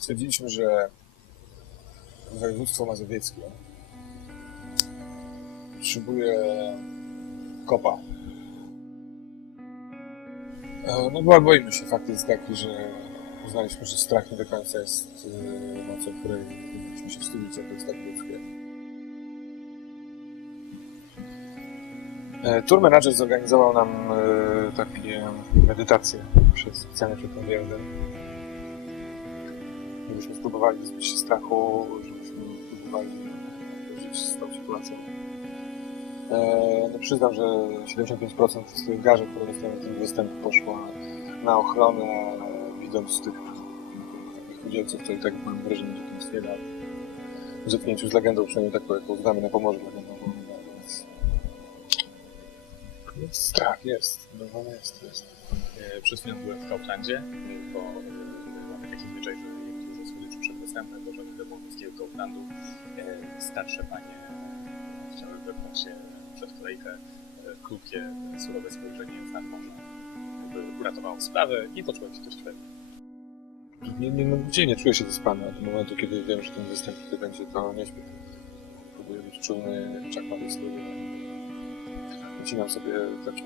stwierdziliśmy, że województwo mazowieckie potrzebuje kopa. E, No bo boimy się. Fakt jest taki, że uznaliśmy, że strach nie do końca jest e, mocą, której powinniśmy się wstydzić jako jest tak ludzkie. E, Tour manager zorganizował nam takie medytacje przed specjalnie przed tą wyjazdem. Żebyśmy spróbowali zbyć się strachu, żebyśmy próbowali żyć z tą sytuacją. E, no przyznam, że 75% z tych garzy, które dostałem z tego występu poszło na ochronę, widząc tych takich udzielców, to i tak mam wrażenie, że to nic nie da. W zetknięciu z legendą, przynajmniej taką, jaką znamy na Pomorzu legendową, więc... Więc strach jest, no jest, jest. E, Przed chwilą byłem w Kauflandzie, e, bo mamy taki zwyczaj, że występem, to żeby do polskiego Kauflandu e, starsze panie e, chciały wepchnąć się przed kolejkę, e, krótkie, surowe spojrzenie nad morze, by uratowało sprawę i poczułem się dość pewnie. Nie, nie, no, gdzie nie czuję się wyspany od momentu, kiedy wiem, że ten występ tutaj będzie, to nie śpię. Próbuję być czujny, czak na tej stronie. Wycinam sobie takim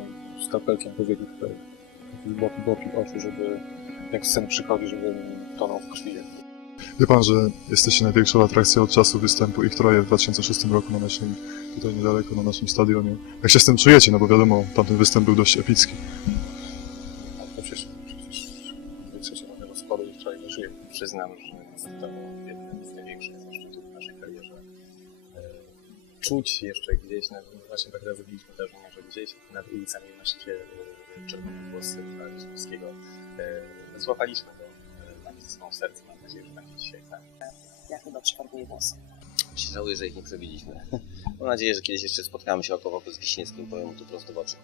skalpelkiem powieki tutaj, jakieś boki, boki oczu, żeby jak sen przychodzi, żeby tonął w krwi. Wie pan, że jesteście największą atrakcją od czasu występu ich troje w 2006 roku na naszym, tutaj niedaleko, na naszym stadionie. Jak się z tym czujecie? No bo wiadomo, tamten występ był dość epicki. A przecież, przecież trzecie mojego składu wczoraj nie żyje. Przyznam, że jest to jeden z największych zaszczytów w naszej karierze. E, Czuć jeszcze gdzieś, na, właśnie tak razy byliśmy też, że gdzieś nad ulicami na szczycie e, czerwonych włosy Polskiego e, złapaliśmy sobą serce, mam nadzieję, że będzie dzisiaj tak. Ja chyba przefarbuje włosy. się żałuję, że ich nie przebiliśmy. Mam nadzieję, że kiedyś jeszcze spotkamy się około z Wiśniewskim, powiem mu to prosto w oczy.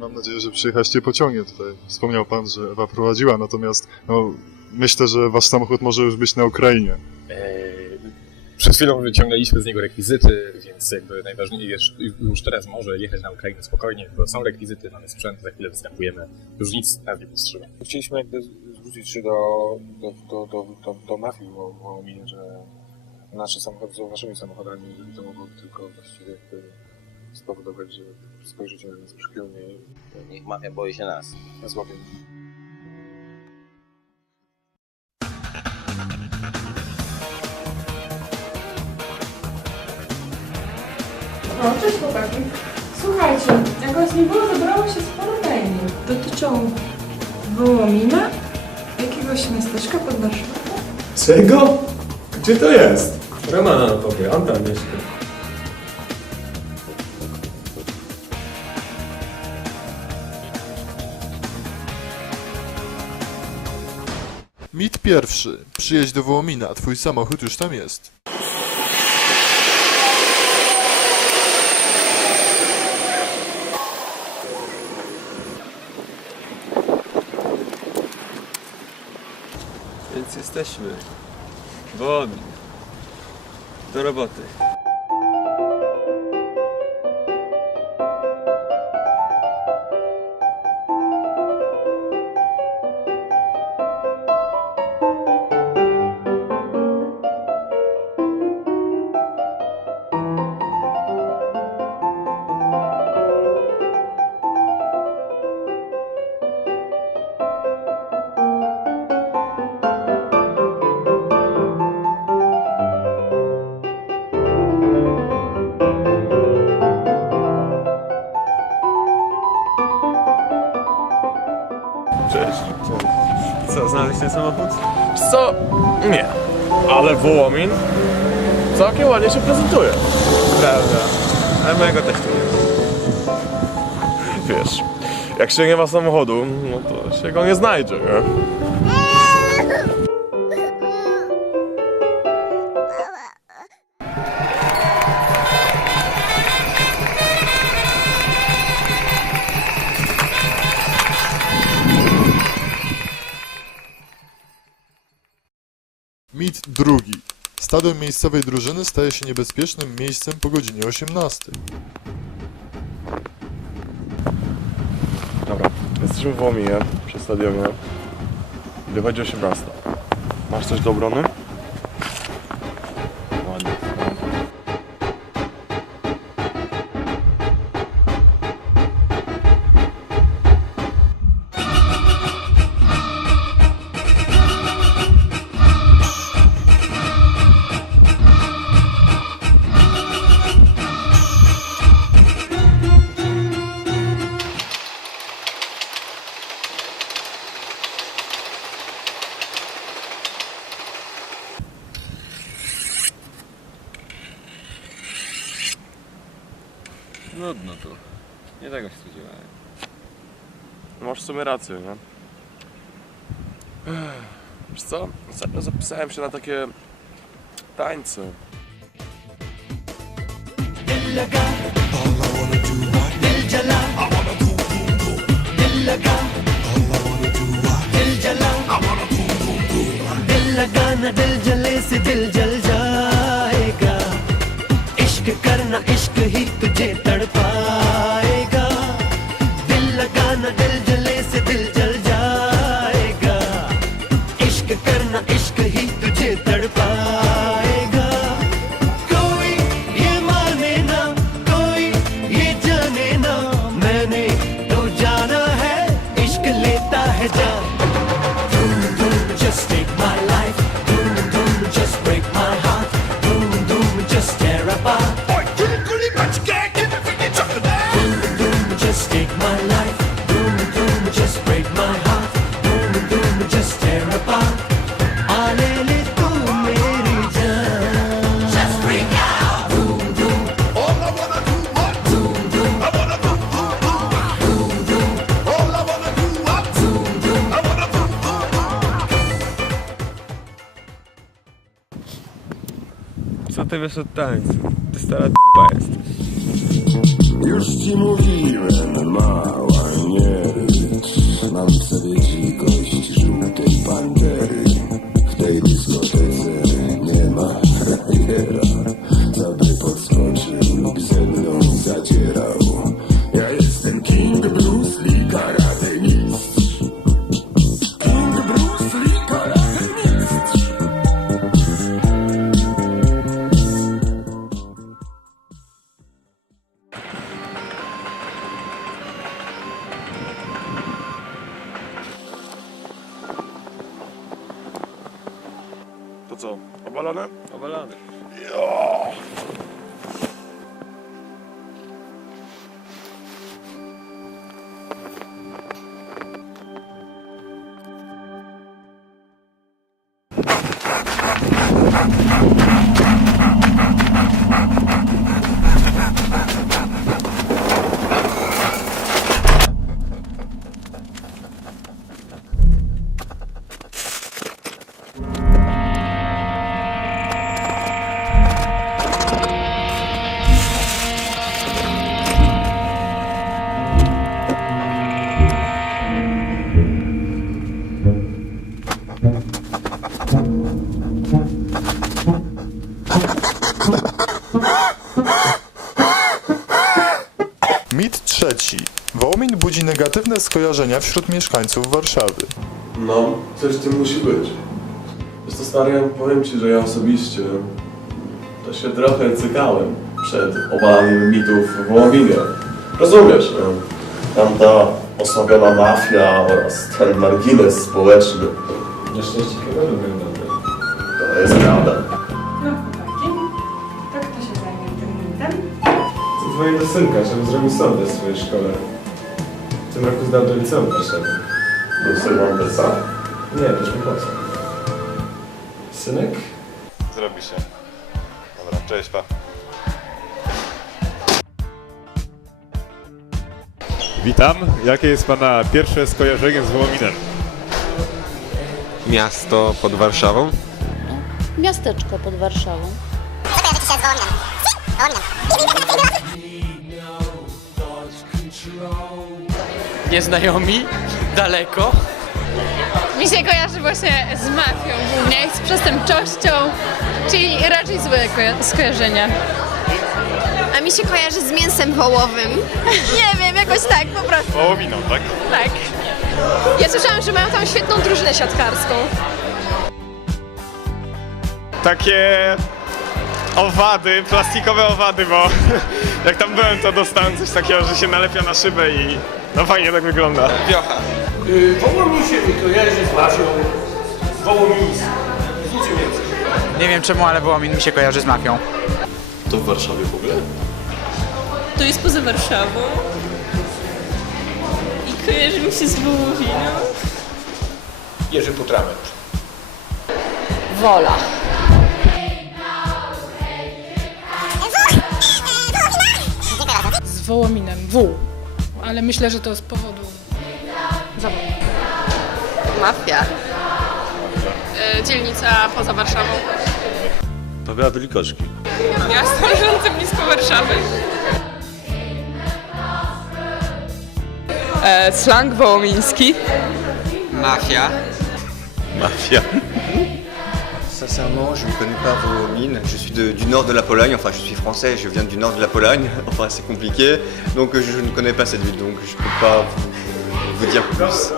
Mam nadzieję, że przyjechaliście pociągiem tutaj. Wspomniał pan, że Ewa prowadziła, natomiast no, myślę, że wasz samochód może już być na Ukrainie. E, Przed chwilą wyciągnęliśmy z niego rekwizyty, więc jakby najważniejsze jest, już teraz może jechać na Ukrainę spokojnie, bo są rekwizyty, mamy sprzęt, za chwilę występujemy, już nic nas nie powstrzyma. Chcieliśmy jakby zwrócić się do, do, do, do, do, do mafii w Wołominie, że nasze samochody są naszymi samochodami, jeżeli to mogłoby tylko właściwie jakby spowodować, że spojrzycie na nas przychylniej Niech mafia boi się nas. na złapię. O, cześć chłopaki. Słuchajcie, jak was nie było, zebrało się sporo maili. Dotyczą Wołomina, jakiegoś miasteczka pod Warszawą. Czego? Gdzie to jest? Romana nam powie, on tam mieszka. Mit pierwszy. Przyjedź do Wołomina, twój samochód już tam jest. Więc jesteśmy. Wołomin. Do roboty. Ten samochód? Co? Nie. Ale Wołomin całkiem ładnie się prezentuje. Prawda. Ale mojego też tu nie Wiesz, jak się nie ma samochodu, no to się go nie znajdzie, nie? Mit drugi. Stadion miejscowej drużyny staje się niebezpiecznym miejscem po godzinie 18. Dobra, jesteśmy w Wołominie, przy stadionie. Wychodzi 18. Masz coś do obrony? nudno tu. Nie tego się spodziewałem. Masz w sumie rację, nie? Wiesz co? Ostatnio zapisałem się na takie tańce. دل جلانا دل جلي سي دل جلانا ty wiesz od tańca? Ty stara p***a jesteś. Już ci mówiłem, mała, nie To co? Obalone? Owalony. Mit negatywne skojarzenia wśród mieszkańców Warszawy. No, coś w tym musi być. Wiesz co, stary, powiem ci, że ja osobiście to się trochę cykałem przed obalaniem mitów w Wołominie. Rozumiesz, no? Tam ta osłabiona mafia oraz ten margines społeczny. Nieszczęście lubię dobry. To jest prawda. No chłopaki, to kto się zajmie tym mitem? To dzwonię do synka, żeby zrobił sondę w swojej szkole. W tym roku zdał do liceum w Warszawie. Był synem. Nie, też mi co. Synek? Zrobi się. Dobra, cześć, pa. Witam. Jakie jest Pana pierwsze skojarzenie z Wołominem? Miasto pod Warszawą? Miasteczko pod Warszawą. Nieznajomi? Daleko? Mi się kojarzy właśnie z mafią głównie, z przestępczością, czyli raczej złe skojarzenia. A mi się kojarzy z mięsem wołowym. Nie wiem, jakoś tak po prostu. Wołominą, tak? Tak. Ja słyszałam, że mają tam świetną drużynę siatkarską. Takie owady, plastikowe owady, bo jak tam byłem, to dostałem coś takiego, że się nalepia na szybę i no fajnie tak wygląda. Wiocha. Wołomin się mi kojarzy z mafią wołomińską. Z niczym więcej. Nie wiem czemu, ale Wołomin mi się kojarzy z mafią. To w Warszawie w ogóle? To jest poza Warszawą. I kojarzy mi się z Wołominą. Jerzy Putrament. Wola. Z Wołominem, W. Ale myślę, że to z powodu zawodu. Mafia. dzielnica poza Warszawą. Pawła Wielkoczki. Miasto leżące blisko Warszawy. E, slang wołomiński. Mafia. Mafia. Sincèrement, je ne connais pas vos mines. Je suis du nord de la Pologne, enfin je suis français, je viens du nord de la Pologne, enfin c'est compliqué. Donc je, je ne connais pas cette ville, donc je ne peux pas vous, dire plus.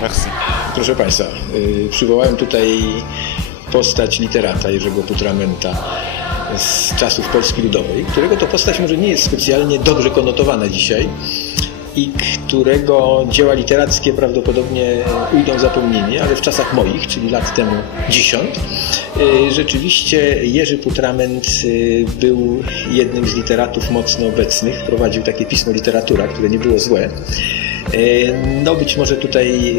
Merci. Proszę Państwa, przywołałem tutaj postać literata Jerzego Putramenta z czasów Polski Ludowej, którego to postać może nie jest specjalnie dobrze konotowana dzisiaj i którego dzieła literackie prawdopodobnie ujdą w zapomnienie, ale w czasach moich, czyli lat temu dziesiąt, y, rzeczywiście Jerzy Putrament y, był jednym z literatów mocno obecnych, prowadził takie pismo literatura, które nie było złe. Y, No być może tutaj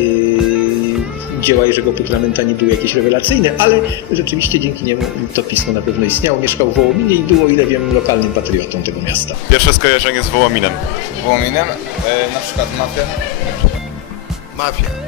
dzieła Jerzego Putramenta nie były jakieś rewelacyjne, ale rzeczywiście dzięki niemu to pismo na pewno istniało. Mieszkał w Wołominie i było, o ile wiem, lokalnym patriotą tego miasta. Pierwsze skojarzenie z Wołominem. Wołominem? E, na przykład mafia. Mafia.